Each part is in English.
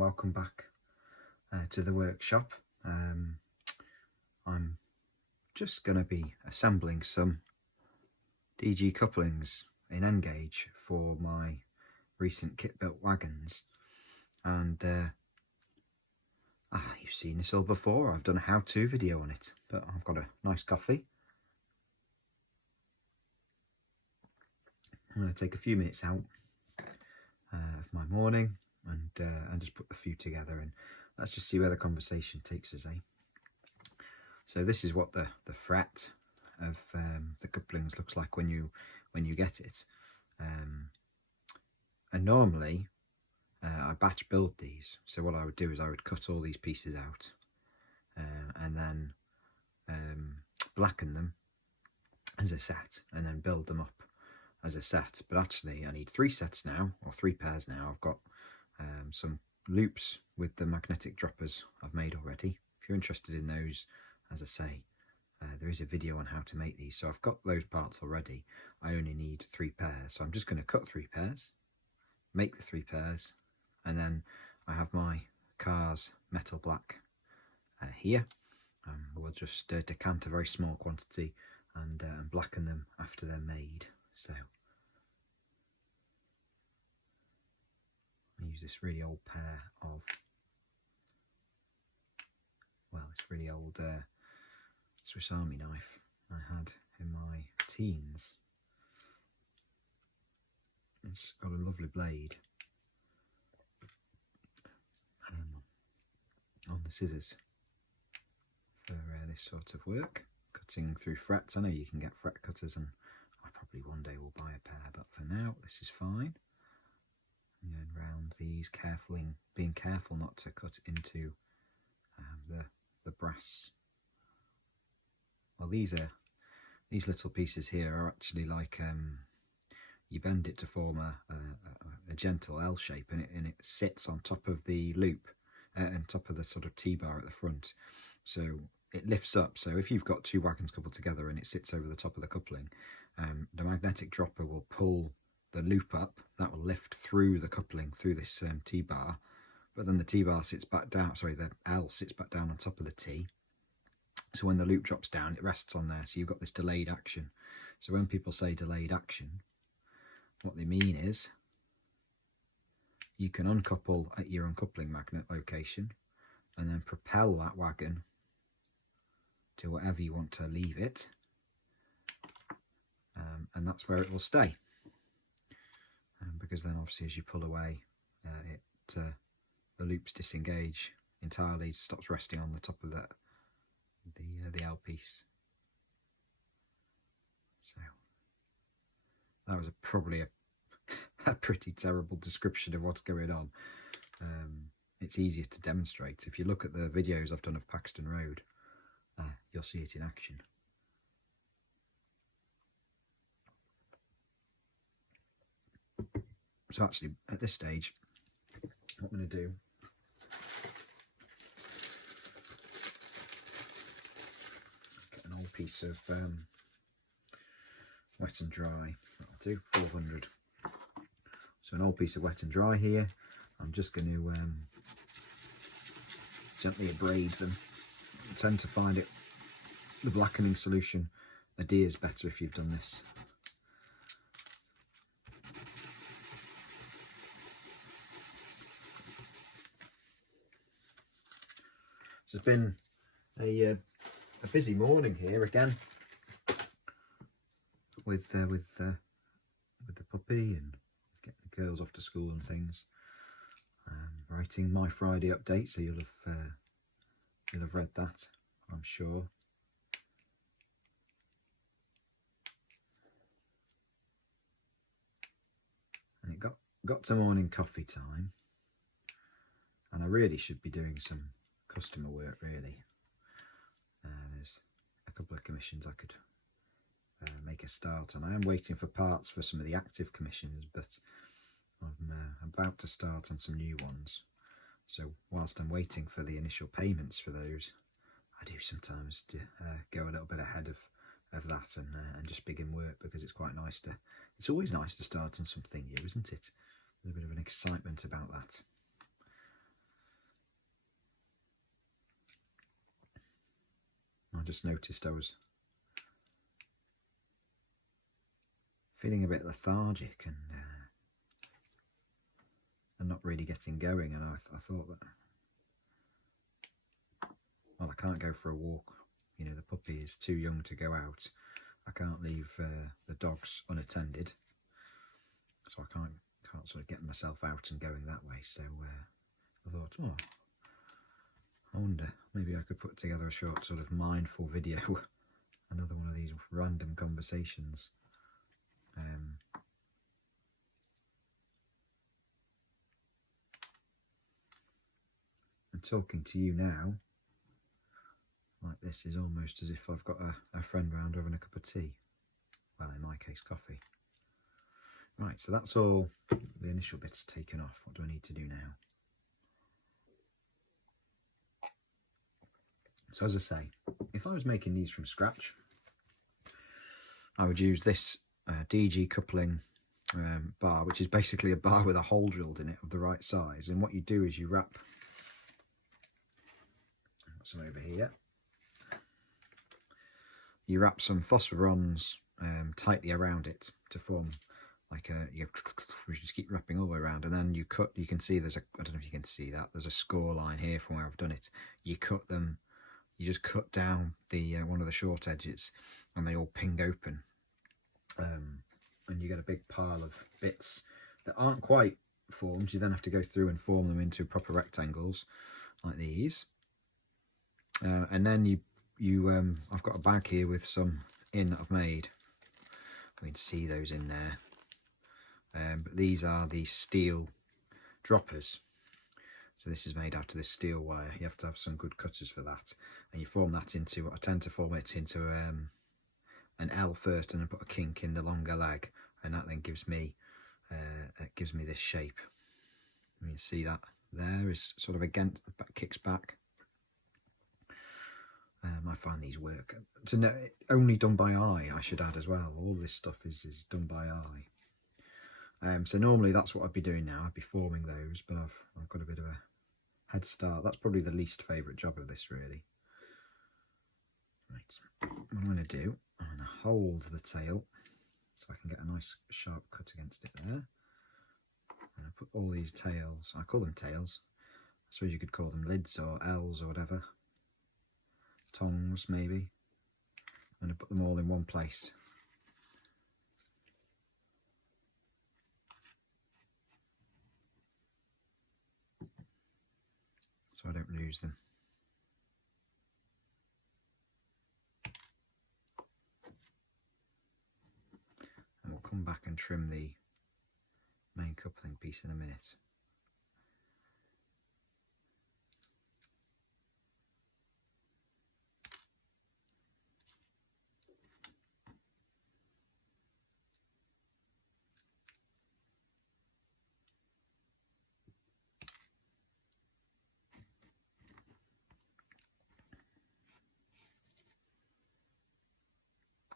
welcome back to the workshop. I'm just going to be assembling some DG couplings in N-gauge for my recent kit built wagons, and you've seen this all before. I've done a how-to video on it, but I've got a nice coffee. I'm going to take a few minutes out of my morning and just put a few together, and let's just see where the conversation takes us, So this is what the fret of the couplings looks like when you get it, and normally I batch build these. So what I would do is I would cut all these pieces out and then blacken them as a set and then build them up as a set. But actually I need 3 sets now, or 3 pairs now. I've got some loops with the magnetic droppers I've made already. If you're interested in those, as I say, there is a video on how to make these. So I've got those parts already. I only need 3 pairs. So I'm just going to cut 3 pairs, make the 3 pairs, and then I have my car's metal black here. We'll just decant a very small quantity and blacken them after they're made. So I use this really old pair of, well, this really old Swiss Army knife I had in my teens. It's got a lovely blade on the scissors for this sort of work, cutting through frets. I know you can get fret cutters, and I probably one day will buy a pair, but for now this is fine. And then round these carefully, being careful not to cut into the brass. Well, these little pieces here are actually like you bend it to form a gentle L shape, and it sits on top of the loop, on top of the sort of T-bar at the front. So it lifts up. So if you've got 2 wagons coupled together and it sits over the top of the coupling, the magnetic dropper will pull the loop up. That will lift through the coupling, through this T-bar, but then the T-bar sits back down, sorry, the L sits back down on top of the T. So when the loop drops down, it rests on there. So you've got this delayed action. So when people say delayed action, what they mean is you can uncouple at your uncoupling magnet location and then propel that wagon to wherever you want to leave it, and that's where it will stay. Because then obviously as you pull away, the loops disengage entirely, stops resting on the top of the L piece. So that was probably a pretty terrible description of what's going on. It's easier to demonstrate. If you look at the videos I've done of Paxton Road, you'll see it in action. So actually at this stage, what I'm going to do, get an old piece of wet and dry. That'll do, 400. So an old piece of wet and dry here. I'm just going to gently abrade them. I tend to find the blackening solution adheres better if you've done this. So it's been a busy morning here again with the puppy and getting the girls off to school and things. Writing my Friday update, so you'll have read that, I'm sure. And it got to morning coffee time, and I really should be doing some customer work, really. There's a couple of commissions I could make a start on. I am waiting for parts for some of the active commissions, but I'm about to start on some new ones. So whilst I'm waiting for the initial payments for those, I do sometimes go a little bit ahead of that and just begin work, because it's quite nice to, it's always nice to start on something new, isn't it? There's a bit of an excitement about that. I just noticed I was feeling a bit lethargic and not really getting going, and I thought that, well, I can't go for a walk. You know, the puppy is too young to go out. I can't leave the dogs unattended, so I can't sort of get myself out and going that way. So I thought, oh, I wonder, maybe I could put together a short sort of mindful video, another one of these random conversations. And talking to you now, like this, is almost as if I've got a friend round having a cup of tea. Well, in my case, coffee. Right, so that's all the initial bits taken off. What do I need to do now? So as I say, if I was making these from scratch, I would use this DG coupling bar, which is basically a bar with a hole drilled in it of the right size. And what you do is you wrap some over here. You wrap some phospherons tightly around it to form like you just keep wrapping all the way around, and then you cut. You can see there's a, I don't know if you can see that, there's a score line here from where I've done it. You cut them, you just cut down the one of the short edges, and they all ping open, and you get a big pile of bits that aren't quite formed. You then have to go through and form them into proper rectangles like these. And then I've got a bag here with some in that I've made. We can see those in there. But these are the steel droppers. So this is made out of this steel wire. You have to have some good cutters for that. And you form that into, I tend to form it into an L first, and then put a kink in the longer leg. And that then gives me this shape. You can see that there is sort of against, kicks back. I find these work. Only done by eye, I should add as well. All this stuff is done by eye. So normally that's what I'd be doing now. I'd be forming those, but I've got a bit of a head start. That's probably the least favourite job of this, really. Right, what I'm going to do, I'm going to hold the tail so I can get a nice sharp cut against it there. And I put all these tails, I call them tails. I suppose you could call them lids or L's or whatever. Tongues, maybe. I'm going to put them all in one place. So I don't lose them. And we'll come back and trim the main coupling piece in a minute.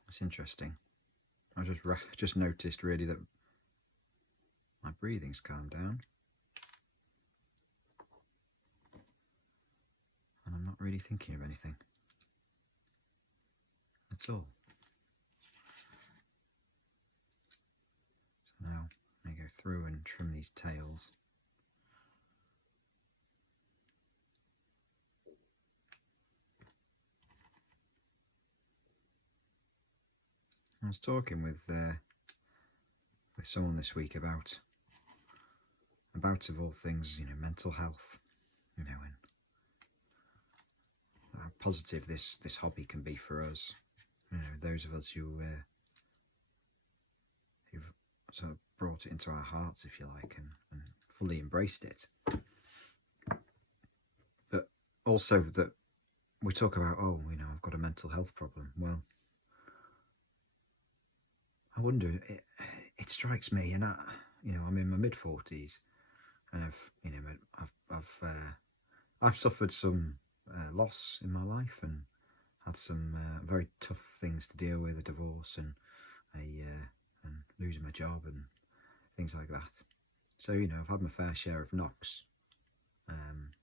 It's interesting. I just noticed really that my breathing's calmed down, and I'm not really thinking of anything at all. So now I go through and trim these tails. I was talking with someone this week about of all things, you know, mental health, you know, and how positive this hobby can be for us. You know, those of us who've sort of brought it into our hearts, if you like, and fully embraced it. But also that we talk about, oh, you know, I've got a mental health problem. Well, I wonder, it strikes me, and you know, I'm in my mid-40s, and I've suffered some loss in my life, and had some very tough things to deal with, a divorce and and losing my job and things like that. So, you know, I've had my fair share of knocks, and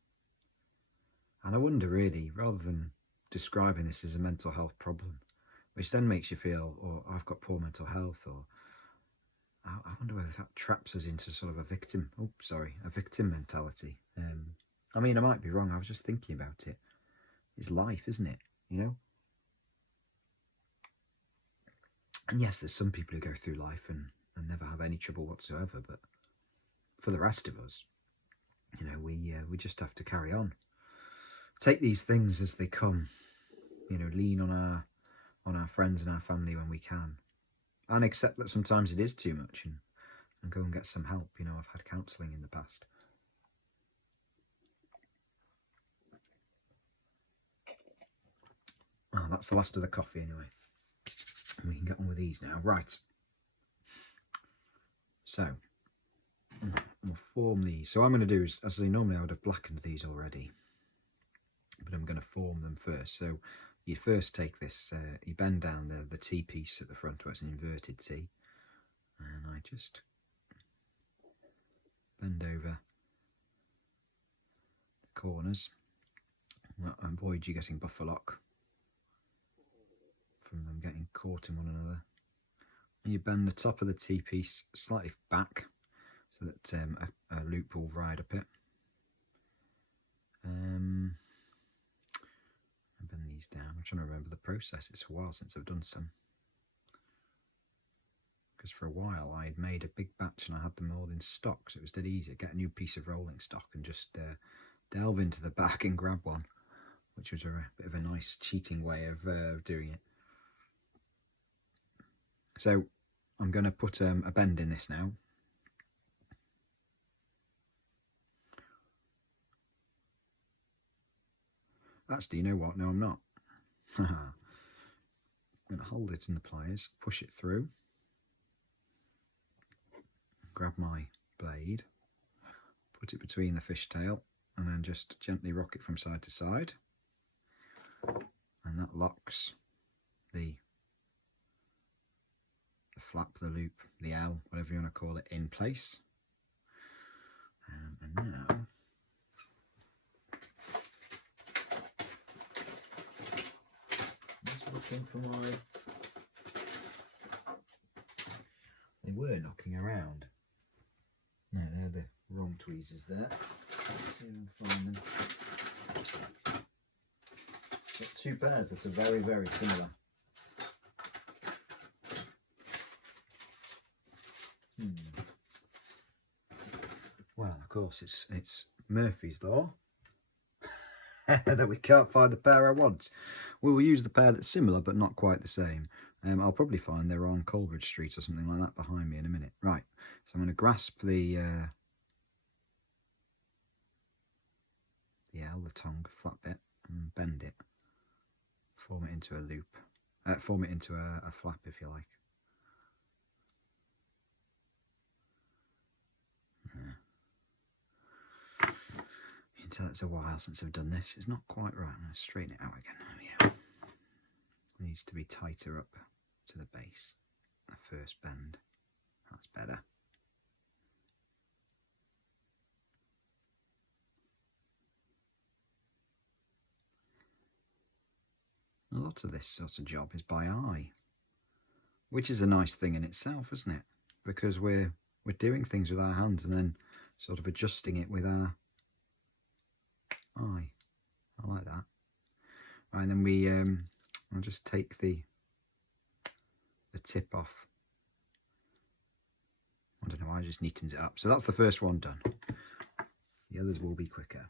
I wonder really, rather than describing this as a mental health problem, which then makes you feel, oh, I've got poor mental health, or I wonder whether that traps us into sort of a victim mentality. I mean, I might be wrong. I was just thinking about it. It's life, isn't it? You know? And yes, there's some people who go through life and never have any trouble whatsoever, but for the rest of us, you know, we just have to carry on. Take these things as they come, you know, lean on our friends and our family when we can, and accept that sometimes it is too much, and go and get some help. You know, I've had counselling in the past. Oh, that's the last of the coffee anyway. We can get on with these now. Right. So, we'll form these. So what I'm going to do is, as I say, normally I would have blackened these already, but I'm going to form them first. So you first take this, you bend down the T piece at the front where it's an inverted T, and I just bend over the corners. That avoids you getting buffer lock from them getting caught in one another. And you bend the top of the T piece slightly back so that a loop will ride up it. And bend these down. I'm trying to remember the process. It's a while since I've done some. Because for a while I'd made a big batch and I had them all in stock, so it was dead easy. Get a new piece of rolling stock and just delve into the back and grab one, which was a bit of a nice cheating way of doing it. So I'm going to put a bend in this now. Actually, you know what? No, I'm not. I'm going to hold it in the pliers, push it through, grab my blade, put it between the fishtail, and then just gently rock it from side to side. And that locks the flap, the loop, the L, whatever you want to call it, in place. And now just looking for my... They were knocking around. No, they're the wrong tweezers there. Let's see if I can find them. Got two pairs that are very, very similar. Well, of course, it's Murphy's Law that we can't find the pair I want. We will use the pair that's similar but not quite the same. I'll probably find they're on Coleridge Street or something like that behind me in a minute. Right, so I'm going to grasp the L, the tongue, flat bit, and bend it. Form it into a loop. Form it into a flap, if you like. You can tell it's a while since I've done this. It's not quite right. I'm going to straighten it out again. There we go. It needs to be tighter up to the base. The first bend. That's better. A lot of this sort of job is by eye, which is a nice thing in itself, isn't it? Because we're doing things with our hands and then sort of adjusting it with our eye. I like that. Right, and then I'll just take the tip off. I don't know why, I just neatens it up. So that's the first one done. The others will be quicker.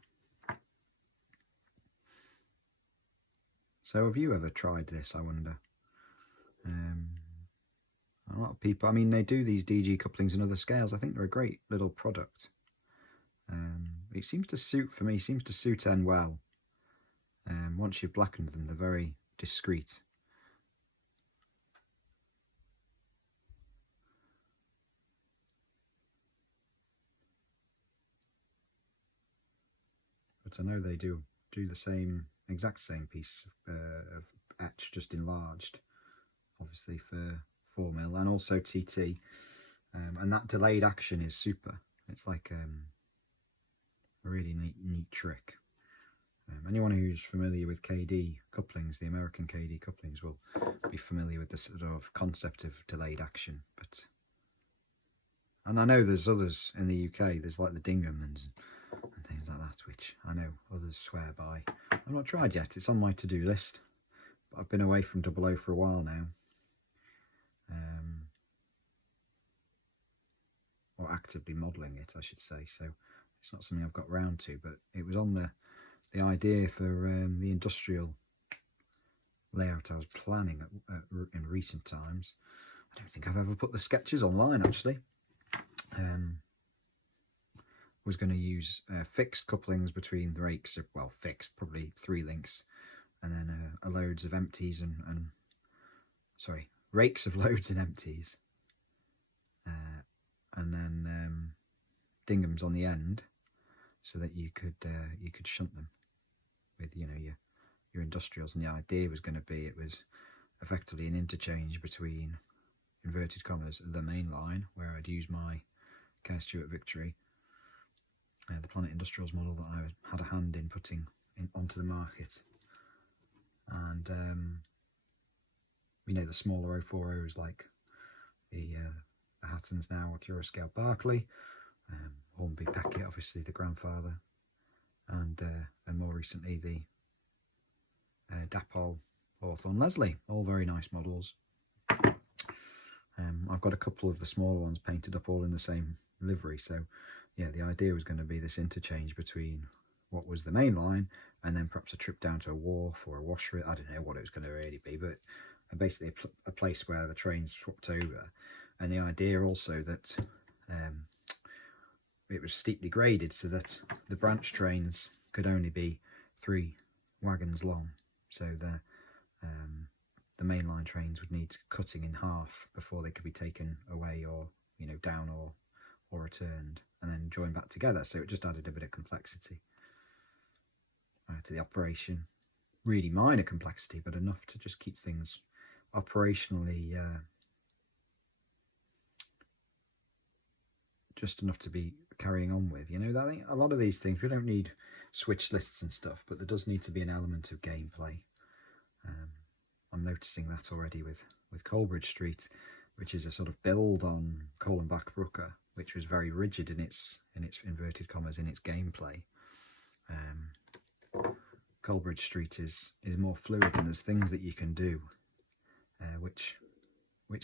So have you ever tried this, I wonder? A lot of people, I mean, they do these DG couplings and other scales. I think they're a great little product. It seems to suit, for me, seems to suit N well. Once you've blackened them, they're very discreet. But I know they do the same, exact same piece of etch, just enlarged, obviously for 4mm and also TT. And that delayed action is super. It's like a really neat trick. Anyone who's familiar with KD couplings, the American KD couplings, will be familiar with the sort of concept of delayed action. And I know there's others in the UK, there's like the Dinghams and things like that, which I know others swear by. I've not tried yet, it's on my to-do list, but I've been away from 00 for a while now. Or actively modelling it, I should say, so it's not something I've got round to, but it was on the idea for the industrial layout I was planning in recent times. I don't think I've ever put the sketches online, actually. Was going to use fixed couplings between the rakes, well, fixed, probably 3 links, and then loads of empties and sorry, rakes of loads and empties, and then Dinghams on the end, so that you could shunt them with, you know, your industrials. And the idea was going to be, it was effectively an interchange between, inverted commas, the main line, where I'd use my Kerr Stewart Victory, the Planet Industrials model that I had a hand in putting onto the market, and you know, the smaller 040s like the Hattons now, or Curoscale Barclay, Hornby Packet, obviously the grandfather, and more recently the Dapol Hawthorne Leslie, all very nice models. I've got a couple of the smaller ones painted up all in the same livery, so yeah, the idea was going to be this interchange between what was the main line and then perhaps a trip down to a wharf or a washery. I don't know what it was going to really be, but basically a place where the trains swapped over. And the idea also that it was steeply graded, so that the branch trains could only be 3 wagons long, so the mainline trains would need cutting in half before they could be taken away, or, you know, down or returned, and then joined back together. So it just added a bit of complexity to the operation. Really minor complexity, but enough to just keep things operationally just enough to be carrying on with. You know, I think a lot of these things, we don't need switch lists and stuff, but there does need to be an element of gameplay. I'm noticing that already with Coleridge Street, which is a sort of build on Kohlenbach Brooker, which was very rigid in its inverted commas in its gameplay. Coleridge Street is more fluid, and there's things that you can do which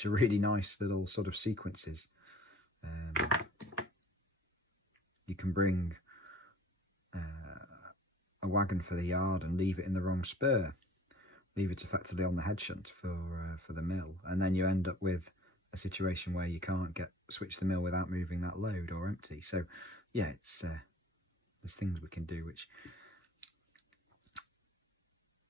are really nice little sort of sequences. You can bring a wagon for the yard and leave it in the wrong spur, leave it effectively on the head shunt for the mill, and then you end up with a situation where you can't switch the mill without moving that load or empty. So yeah, it's there's things we can do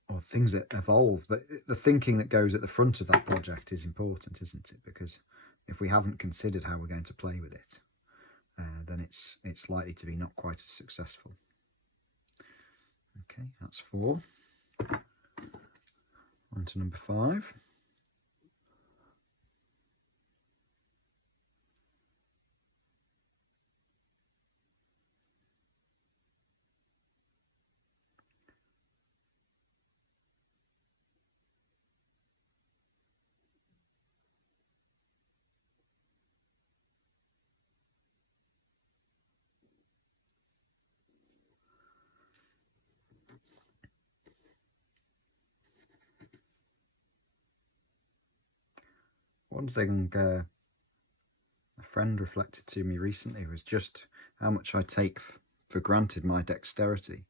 or things that evolve. But the thinking that goes at the front of that project is important, isn't it? Because if we haven't considered how we're going to play with it, then it's likely to be not quite as successful. Okay, that's 4. On to number 5. One thing a friend reflected to me recently was just how much I take for granted my dexterity.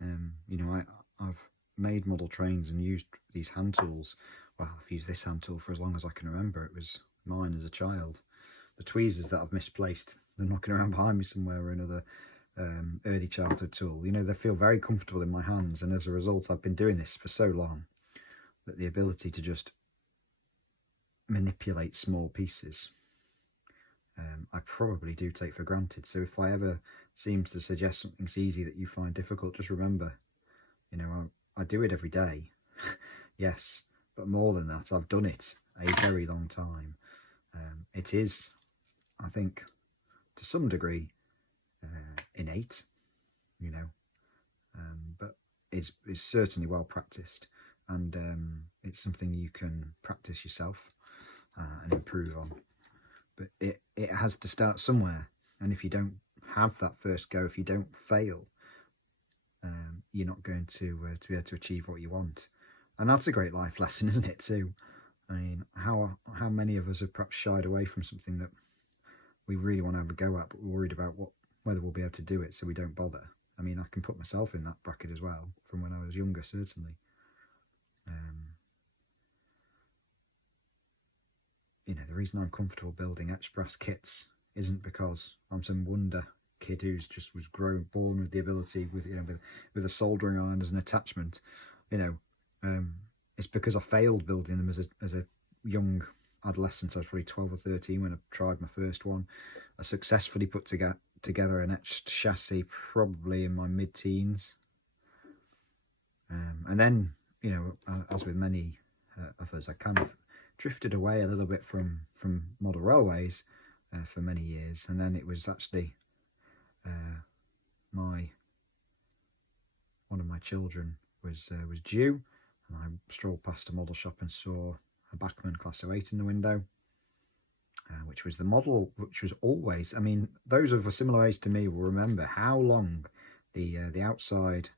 You know, I've made model trains and used these hand tools. Well, I've used this hand tool for as long as I can remember. It was mine as a child. The tweezers that I've misplaced, they're knocking around behind me somewhere, or another early childhood tool. You know, they feel very comfortable in my hands, and as a result, I've been doing this for so long that the ability to just manipulate small pieces, I probably do take for granted. So if I ever seem to suggest something's easy that you find difficult, just remember, you know, I do it every day. Yes, but more than that, I've done it a very long time. It is, I think, to some degree innate, you know, but is certainly well practiced, and it's something you can practice yourself and improve on. But it has to start somewhere, and if you don't have that first go, if you don't fail, you're not going to be able to achieve what you want. And that's a great life lesson, isn't it, too? I mean, how many of us have perhaps shied away from something that we really want to have a go at, but we're worried about whether we'll be able to do it, so we don't bother. I mean, I can put myself in that bracket as well, from when I was younger, certainly. You know, the reason I'm comfortable building express kits isn't because I'm some wonder kid who's just was born with the ability with a soldering iron as an attachment. You know, it's because I failed building them as a young adolescent. I was probably 12 or 13 when I tried my first one. I successfully put together an etched chassis probably in my mid-teens, and then, you know, as with many of us, I kind of drifted away a little bit from model railways for many years, and then it was actually one of my children was due, and I strolled past a model shop and saw a Bachmann Class 08 in the window, which was the model which was always, I mean, those of a similar age to me will remember how long the outside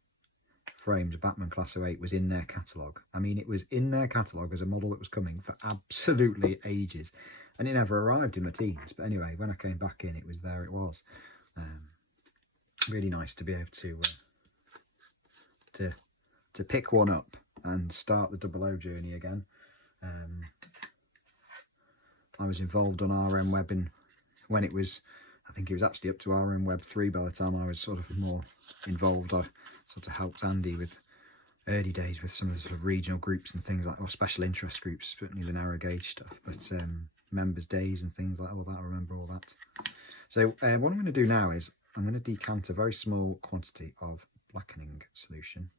frames Bachmann Class 08 was in their catalogue. I mean, it was in their catalogue as a model that was coming for absolutely ages, and it never arrived in my teens. But anyway, when I came back in, it was there. It was really nice to be able to pick one up and start the 00 journey again. I was involved on RM Web when it was, I think it was actually up to RM Web 3 by the time I was sort of more involved. I sort of helped Andy with early days with some of the sort of regional groups and things like, or special interest groups, certainly the narrow gauge stuff, but members days and things like all that. I remember all that. So what I'm going to do now is I'm going to decant a very small quantity of blackening solution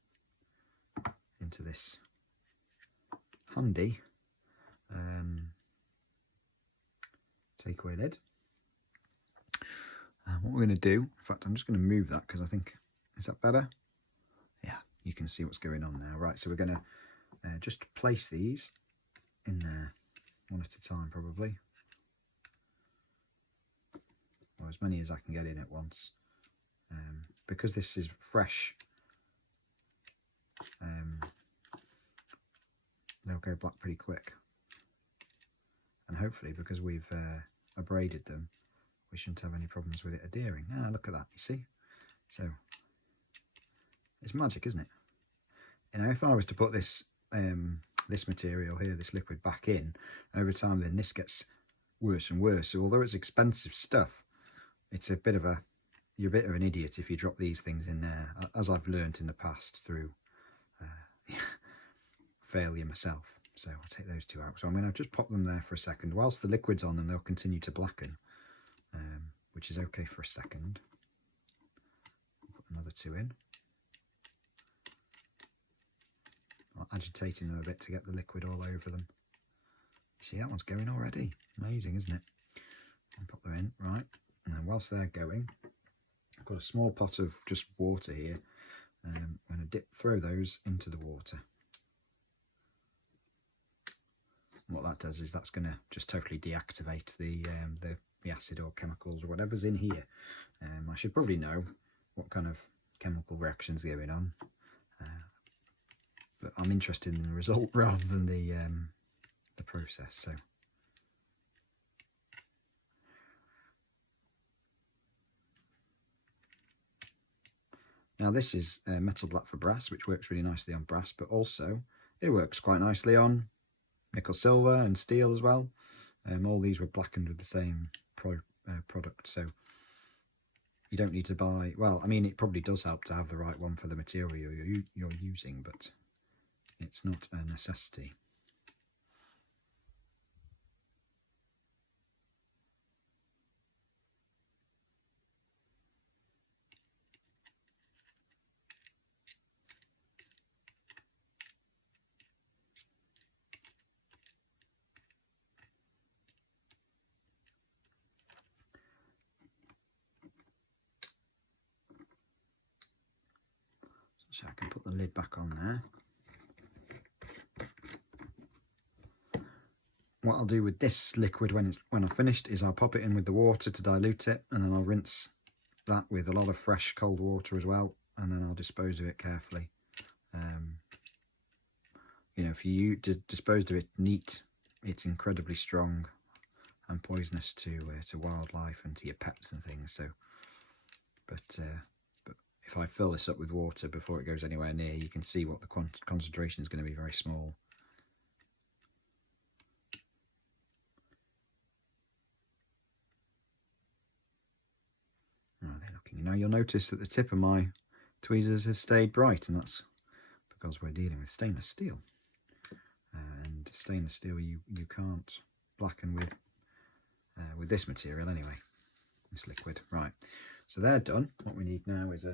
into this handy takeaway lid. What we're going to do, in fact, I'm just going to move that because I think, is that better? Yeah, you can see what's going on now. Right, so we're going to just place these in there one at a time, probably, or as many as I can get in at once. Because this is fresh, they'll go black pretty quick. And hopefully, because we've abraded them, we shouldn't have any problems with it adhering. Ah, look at that, you see? So, it's magic, isn't it? You know, if I was to put this this material here, this liquid, back in, over time, then this gets worse and worse. So although it's expensive stuff, it's you're a bit of an idiot if you drop these things in there, as I've learnt in the past through failure myself. So I'll take those two out. So I'm going to just pop them there for a second. Whilst the liquid's on, and they'll continue to blacken, which is okay for a second. Put another two in. I'm agitating them a bit to get the liquid all over them. See, that one's going already. Amazing, isn't it? I'll pop them in, right. And then whilst they're going, I've got a small pot of just water here. I'm going to throw those into the water. What that does is that's going to just totally deactivate the acid or chemicals or whatever's in here. I should probably know what kind of chemical reactions are going on, but I'm interested in the result rather than the process. So now this is metal black for brass, which works really nicely on brass, but also it works quite nicely on nickel silver and steel as well. All these were blackened with the same product, so you don't need to buy, well, I mean, it probably does help to have the right one for the material you're using, but it's not a necessity. So I can put the lid back on there. What I'll do with this liquid when I've finished is I'll pop it in with the water to dilute it, and then I'll rinse that with a lot of fresh cold water as well, and then I'll dispose of it carefully. You know, if you disposed of it neat, it's incredibly strong and poisonous to wildlife and to your pets and things. So, but if I fill this up with water before it goes anywhere near, you can see what the concentration is going to be very small. Oh, they're looking. Now you'll notice that the tip of my tweezers has stayed bright, and that's because we're dealing with stainless steel. And stainless steel you can't blacken with this material anyway, this liquid. Right, so they're done. What we need now is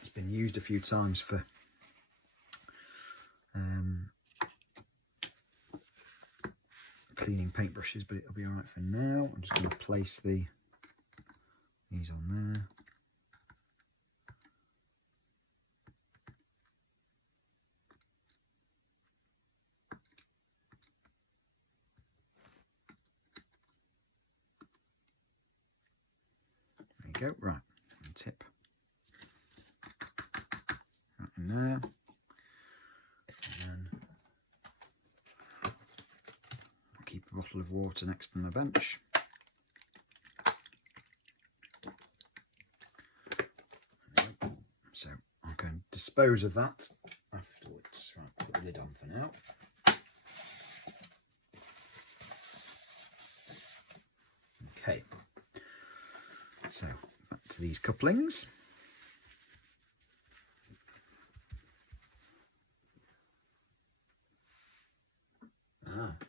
it's been used a few times for cleaning paintbrushes, but it'll be alright for now. I'm just going to place these on there. There you go. Right, and tip right in there, and then I'll keep a bottle of water next to my bench. So I'm going to dispose of that afterwards. Right, put the lid on for now. Okay, so back to these couplings.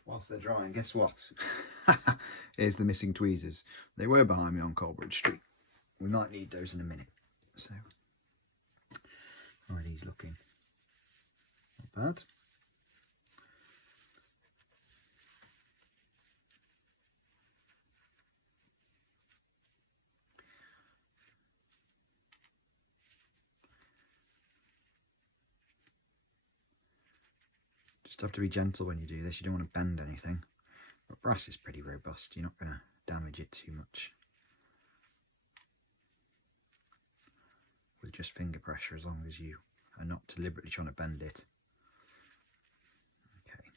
Whilst they're drying, guess what? Here's the missing tweezers. They were behind me on Coleridge Street. We might need those in a minute. So, how are these looking? Not bad. Just have to be gentle when you do this. You don't want to bend anything. But brass is pretty robust. You're not going to damage it too much with just finger pressure, as long as you are not deliberately trying to bend it. Okay.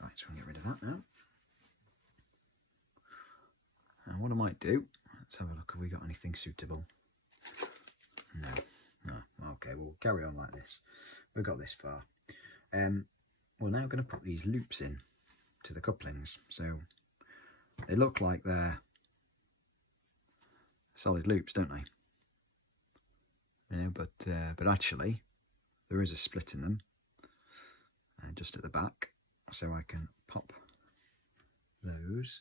Right, so I'm going to get rid of that now. And what I might do, let's have a look. Have we got anything suitable? No. Okay, we'll carry on like this. We've got this far. We're now going to put these loops in to the couplings. So they look like they're solid loops, don't they? You know, but actually there is a split in them just at the back, so I can pop those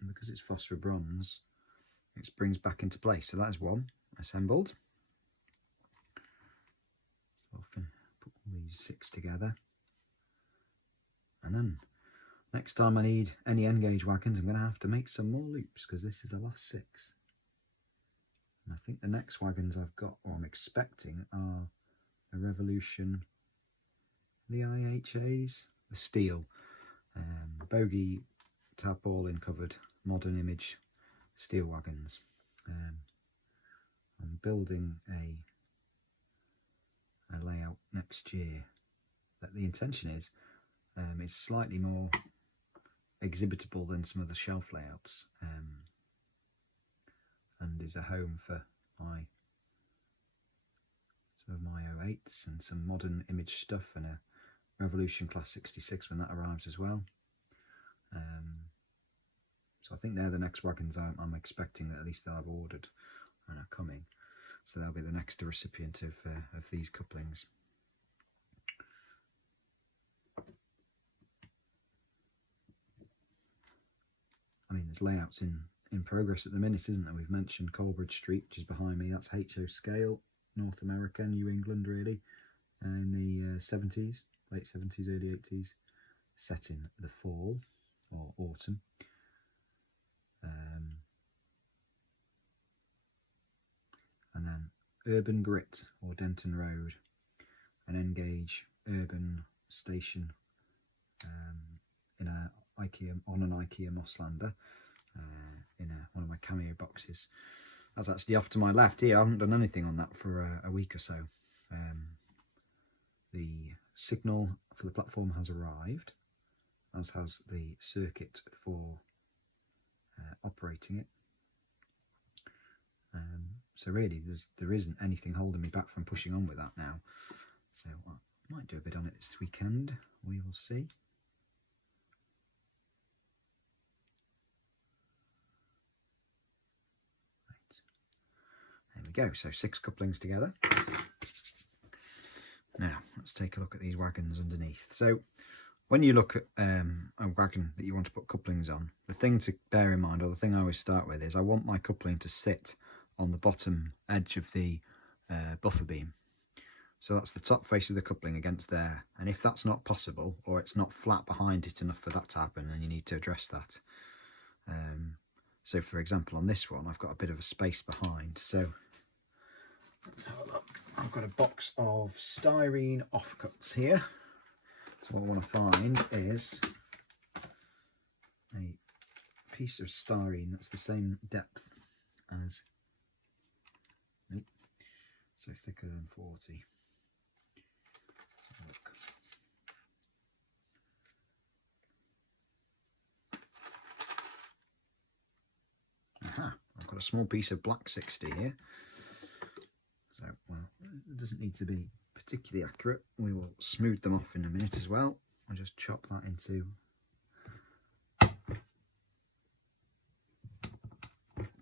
and because it's phosphor bronze, it springs back into place. So that is one assembled. So I'll put all these 6 together, and then next time I need any N-gauge wagons, I'm going to have to make some more loops, because this is the last 6. And I think the next wagons I've got, or I'm expecting, are a Revolution, the IHAs, the steel, bogey tarpaulin covered modern image steel wagons. I'm building a layout next year that the intention is it's slightly more exhibitable than some of the shelf layouts, and is a home for some of my 08s and some modern image stuff, and a Revolution Class 66 when that arrives as well. So I think they're the next wagons I'm expecting, that at least that I've ordered and are coming. So they'll be the next recipient of these couplings. I mean, there's layouts in progress at the minute, isn't there? We've mentioned Coleridge Street, which is behind me. That's HO scale, North America, New England, really. in the 70s, late 70s, early 80s, set in the fall or autumn. And then Urban Grit or Denton Road, an N-gauge urban station in a IKEA, on an IKEA Mosslander, in one of my cameo boxes. That's actually off to my left here. I haven't done anything on that for a week or so. The signal for the platform has arrived, as has the circuit for operating it. So really there isn't anything holding me back from pushing on with that now. So I might do a bit on it this weekend, we will see. Right. There we go, so 6 couplings together. Now let's take a look at these wagons underneath. So when you look at a wagon that you want to put couplings on, the thing to bear in mind, or the thing I always start with, is I want my coupling to sit on the bottom edge of the buffer beam. So that's the top face of the coupling against there. And if that's not possible, or it's not flat behind it enough for that to happen, then you need to address that. So for example, on this one, I've got a bit of a space behind. So let's have a look. I've got a box of styrene offcuts here. So what I want to find is a piece of styrene that's the same depth as, so thicker than 40. Look. Aha, I've got a small piece of black 60 here. So, well, it doesn't need to be particularly accurate. We will smooth them off in a minute as well. I'll just chop that into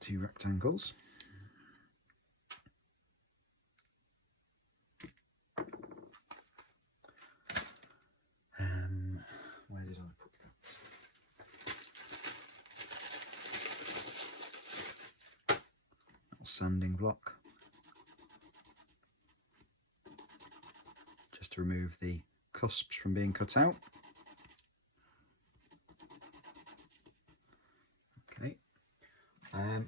2 rectangles. Where did I put that? Little sanding block. Just to remove the cusps from being cut out. Okay. And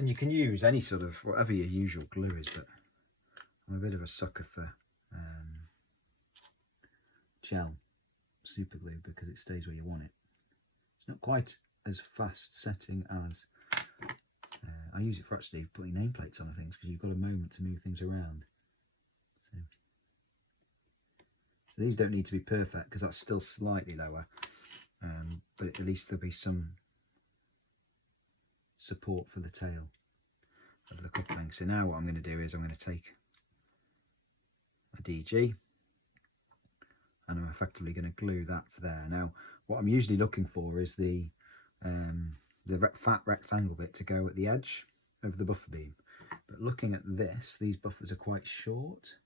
you can use any sort of, whatever your usual glue is, but I'm a bit of a sucker for gel super glue because it stays where you want it. It's not quite as fast setting as I use it for actually putting nameplates on things, because you've got a moment to move things around. So these don't need to be perfect because that's still slightly lower, but at least there'll be some support for the tail of the coupling. So now what I'm going to do is I'm going to take a DG and I'm effectively going to glue that there. Now what I'm usually looking for is the fat rectangle bit to go at the edge of the buffer beam, but looking at this, these buffers are quite short,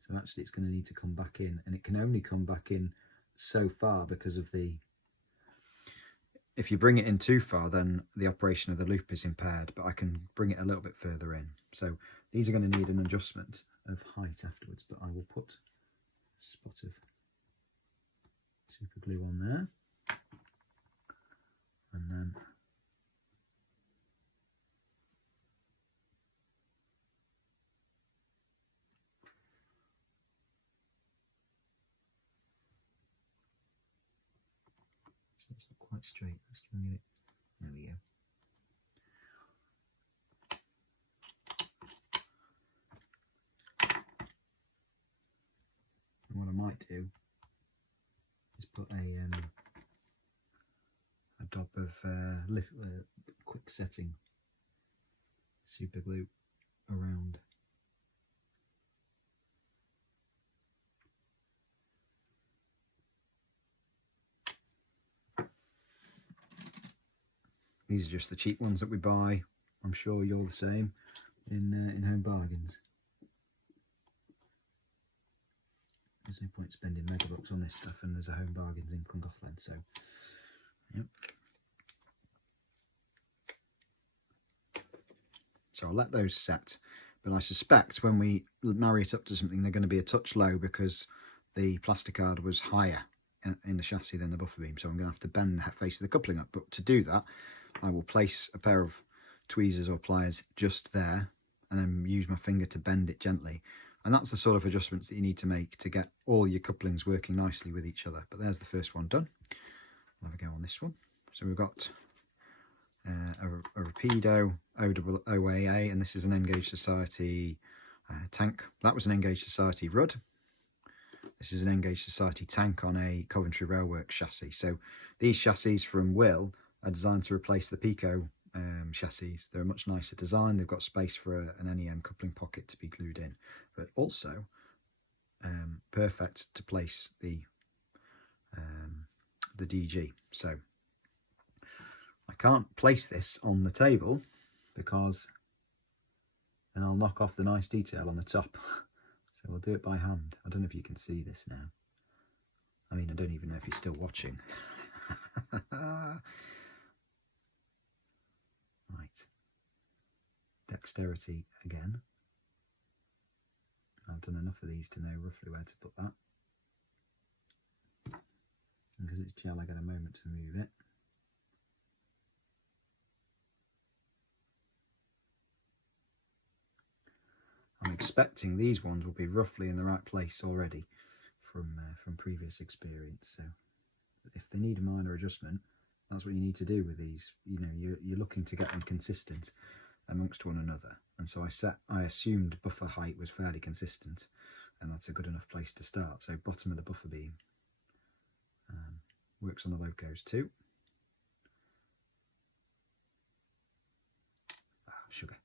so actually it's going to need to come back in, and it can only come back in so far because of the, if you bring it in too far then the operation of the loop is impaired, but I can bring it a little bit further in. So these are going to need an adjustment of height afterwards, but I will put a spot of super glue on there, and then so it's not quite straight. Let's try and get it. There we go. And what I might do is put a dab of quick setting super glue around. These are just the cheap ones that we buy. I'm sure you're the same in Home Bargains. There's no point spending megabucks on this stuff, and there's a Home Bargains in Llangollen, so yep. So I'll let those set but I suspect when we marry it up to something, they're going to be a touch low because the plasticard was higher in the chassis than the buffer beam, so I'm going to have to bend the face of the coupling up. But to do that, I will place a pair of tweezers or pliers just there and then use my finger to bend it gently. And that's the sort of adjustments that you need to make to get all your couplings working nicely with each other. But there's the first one done. I'll have a go on this one. So we've got a Rapido OAA, and this is an Engaged Society tank. That was an Engaged Society Rudd. This is an Engaged Society tank on a Coventry Railworks chassis. So these chassis from Will are designed to replace the Pico chassis. They're a much nicer design. They've got space for an NEM coupling pocket to be glued in, but also perfect to place the DG. So I can't place this on the table because then I'll knock off the nice detail on the top. So we'll do it by hand. I don't know if you can see this now. I mean, I don't even know if you're still watching. Right. Dexterity again. I've done enough of these to know roughly where to put that. And because it's gel, I get a moment to move it. I'm expecting these ones will be roughly in the right place already from previous experience. So if they need a minor adjustment, that's what you need to do with these. You know, you're looking to get them consistent amongst one another. And so I assumed buffer height was fairly consistent, and that's a good enough place to start. So bottom of the buffer beam works on the locos too. Sugar.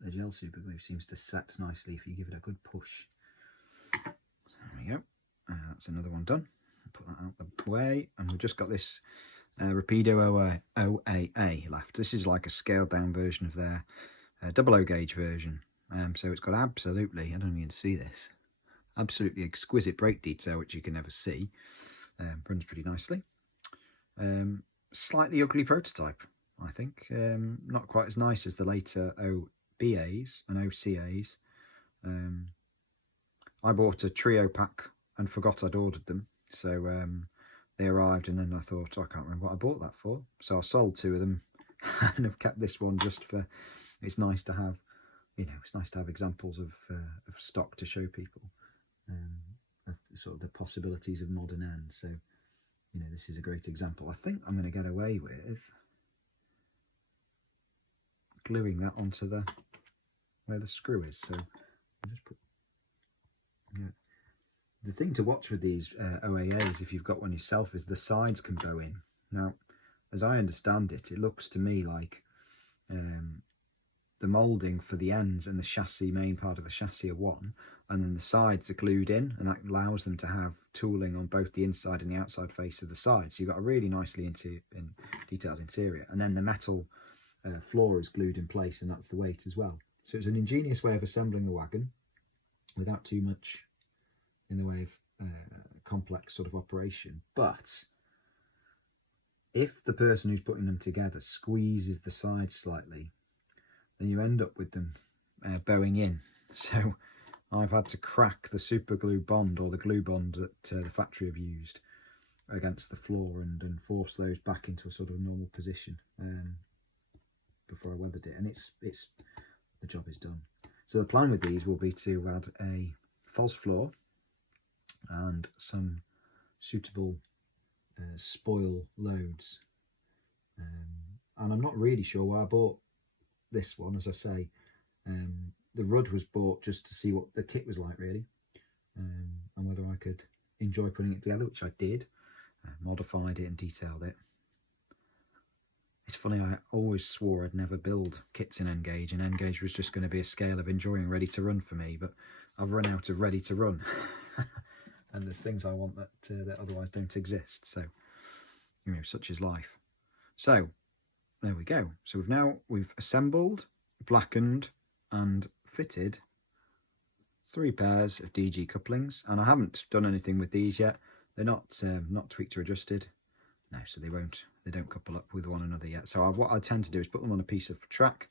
The gel super glue seems to set nicely if you give it a good push. So there we go. That's another one done. Put that out the way, and we've just got this Rapido OAA left. This is like a scaled down version of their double O gauge version. So it's got absolutely, I don't know if you can see this, absolutely exquisite brake detail, which you can never see. Runs pretty nicely. Slightly ugly prototype, I think. Not quite as nice as the later OBAs and OCAs. I bought a trio pack and forgot I'd ordered them. So they arrived, and then I thought, I can't remember what I bought that for. So I sold two of them and I've kept this one just for, it's nice to have, you know, it's nice to have examples of stock to show people of sort of the possibilities of modern ends. So, you know, this is a great example. I think I'm going to get away with gluing that onto the where the screw is. So I'll just put, yeah. The thing to watch with these OAAs, if you've got one yourself, is the sides can bow in. Now, as I understand it, it looks to me like the moulding for the ends and the chassis, main part of the chassis, are one, and then the sides are glued in, and that allows them to have tooling on both the inside and the outside face of the side. So you've got a really nicely detailed interior, and then the metal floor is glued in place, and that's the weight as well. So it's an ingenious way of assembling the wagon without too much in the way of complex sort of operation. But if the person who's putting them together squeezes the sides slightly, then you end up with them bowing in. So I've had to crack the super glue bond, or the glue bond that the factory have used, against the floor and force those back into a sort of normal position before I weathered it, and it's the job is done. So the plan with these will be to add a false floor and some suitable spoil loads, and I'm not really sure why I bought this one. As I say, the Rudd was bought just to see what the kit was like, really, and whether I could enjoy putting it together, which I did. Modified it and detailed it. It's funny, I always swore I'd never build kits in N-Gage, and N-Gage was just going to be a scale of enjoying ready to run for me, but I've run out of ready to run. And there's things I want that otherwise don't exist. So, you know, such is life. So there we go. So we've assembled, blackened and fitted 3 pairs of DG couplings, and I haven't done anything with these yet. They're not tweaked or adjusted. No, so they don't couple up with one another yet. So what I tend to do is put them on a piece of track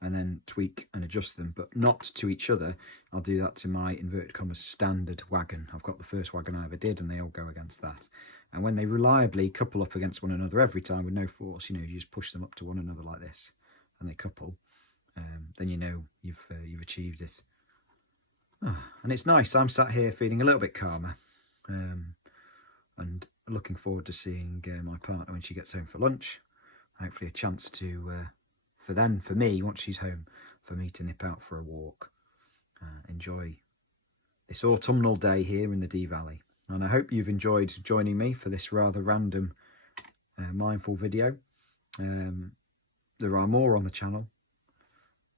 and then tweak and adjust them, but not to each other. I'll do that to my inverted commas standard wagon. I've got the first wagon I ever did, and they all go against that. And when they reliably couple up against one another every time with no force, you know, you just push them up to one another like this, and they couple, then you know you've achieved it. And it's nice. I'm sat here feeling a little bit calmer, and looking forward to seeing my partner when she gets home for lunch. Hopefully a chance to, for me, once she's home, for me to nip out for a walk. Enjoy this autumnal day here in the Dee Valley. And I hope you've enjoyed joining me for this rather random mindful video. There are more on the channel.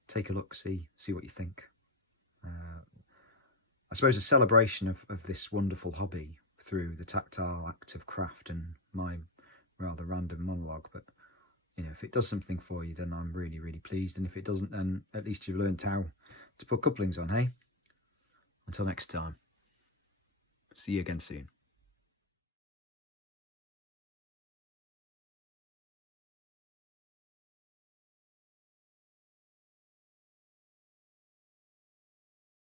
Take a look, see what you think. I suppose a celebration of this wonderful hobby through the tactile act of craft and my rather random monologue. But, you know, if it does something for you, then I'm really, really pleased. And if it doesn't, then at least you've learned how to put couplings on, hey? Until next time. See you again soon.